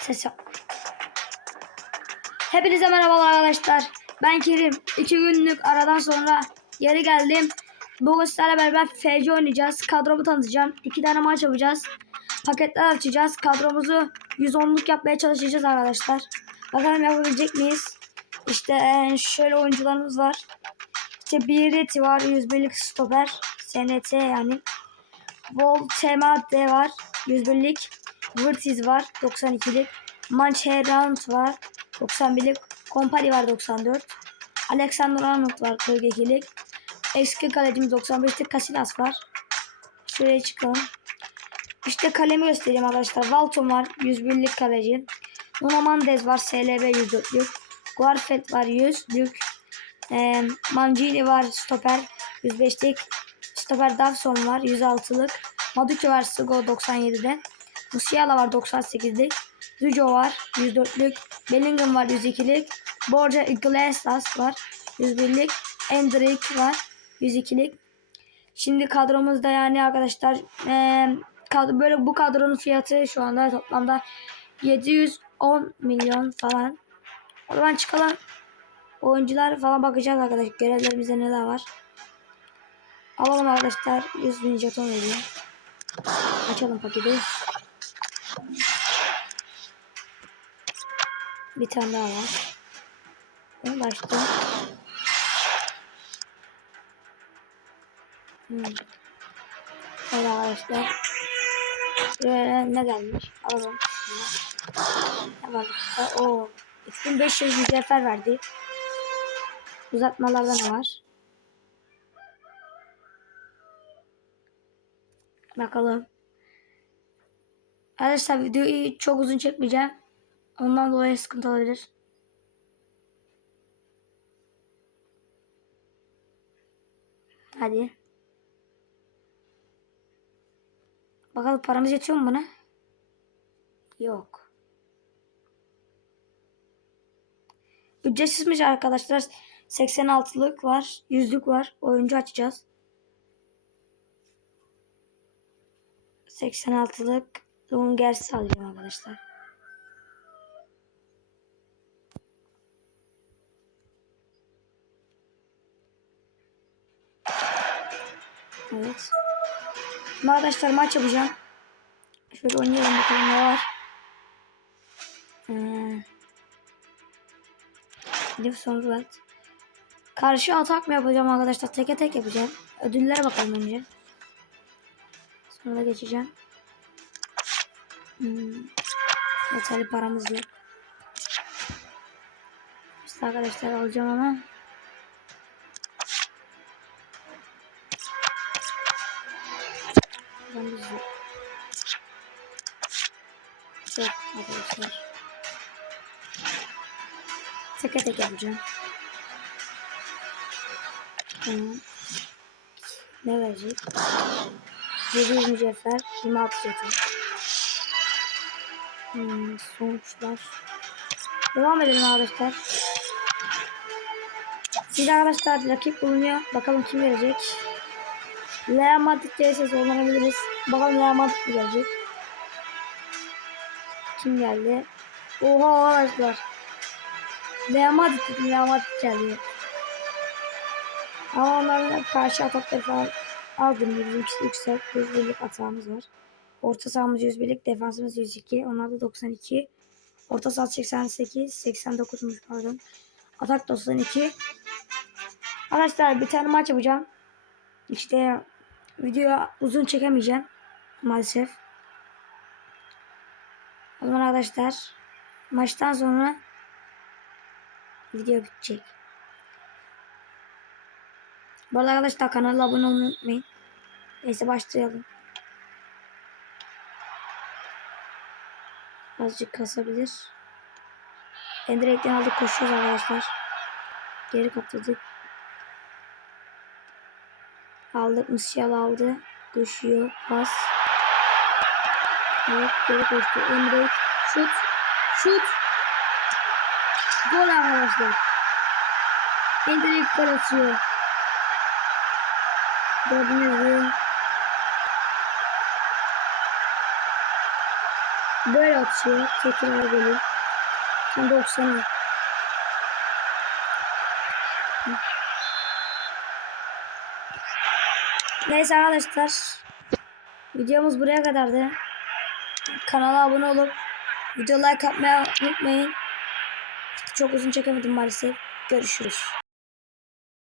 Ses yap. Hepinize merhabalar arkadaşlar. Ben Kerim. İki günlük aradan sonra geri geldim. Bugün sizlerle beraber FC oynayacağız. Kadromu tanıtacağım. İki tane maç yapacağız. Paketler açacağız. Kadromuzu 110'luk yapmaya çalışacağız arkadaşlar. Bakalım yapabilecek miyiz? İşte şöyle oyuncularımız var. İşte Bireti var. 101'lik stoper. SNT yani. Vol TMAD var. 101'lik. Virtiz var. 92'lik. Mancherant var. 91'lik. Kompany var 94. Alexander Arnold var 42'lik. Eski kalecimiz 95'lik Casillas var. Şuraya çıkalım. İşte kalemi göstereyim arkadaşlar. Walton var 101'lik kaleci. Nuno Mendes var SLB 104'lük. Guarfet var 100'lük. Ee, Mancini var stoper 105'lik. Stoper Davson var 106'lık. Maduki var Sigo 97'de. Musiala var 98'lik. Zujo var 104'lük. Bellingham var 102'lik. Borja Iglesias var 101'lik. Endrick var 102'lik. Şimdi kadromuzda yani arkadaşlar eee, kadro, böyle bu kadronun fiyatı şu anda toplamda 710 milyon falan. O zaman çıkalım. Oyuncular falan bakacağız arkadaşlar. Görevlerimizde neler var. Alalım arkadaşlar. 100 bin jeton veriyor. Açalım paketi. Bir tane daha var. Onu açtım. Hmm. Evet arkadaşlar. Böyle ne gelmiş? Alalım. Ne var? O 3500 mücevher verdi. Uzatmalarda ne var? Bakalım. Arkadaşlar videoyu çok uzun çekmeyeceğim. Ondan dolayı sıkıntı olabilir. Hadi. Bakalım paramız yetiyor mu buna? Yok. Ücretsizmiş arkadaşlar. 86'lık var. 100'lük var. Oyuncu açacağız. 86'lık Lungersi alacağım arkadaşlar. Evet. Arkadaşlar maç yapacağım. Şöyle oynayalım bakalım ne var. Red. Karşı atak mı yapacağım arkadaşlar? Teke tek yapacağım. Ödüllere bakalım önce. Sonra geçeceğim. Hmm. Yeterli paramız yok. İşte arkadaşlar alacağım ama. Yok arkadaşlar. Teke tek yapacağım. Tamam. Ne verecek? 700 mücevher, 26 jeton. Hmm, sonuçlar. Devam edelim arkadaşlar. Şimdi arkadaşlar rakip bulunuyor. Bakalım kim gelecek. Real Madrid CSS oynanabiliriz. Bakalım Real Madrid mi gelecek. Kim geldi? Oha arkadaşlar. Real Madrid dedim Real Madrid geldi. Ama onların karşı atakları falan durumda. Bizimkisi yüksek. 101'lik atağımız var. Orta sahamız 101'lik. Defansımız 102. Onlar da 92. Orta saha 88. 89'muş pardon. Atak 92. Arkadaşlar bir tane maç yapacağım. İşte video uzun çekemeyeceğim. Maalesef. O zaman arkadaşlar maçtan sonra video bitecek. Bu arada arkadaşlar kanala abone olmayı unutmayın. Neyse başlayalım. Azıcık kasabilir. Endirekten aldık koşuyoruz arkadaşlar. Geri kaptırdık. Aldık Musiala aldı. Koşuyor. Pas. Evet geri koştu. Emre şut. Şut. Gol arkadaşlar. Endirek gol atıyor. Gördüğünüz gibi Böyle atıyor. Tekrar geliyor. Tam 90'a. Neyse arkadaşlar. Videomuz buraya kadardı. Kanala abone olup video like atmayı unutmayın. Çok uzun çekemedim maalesef. Görüşürüz.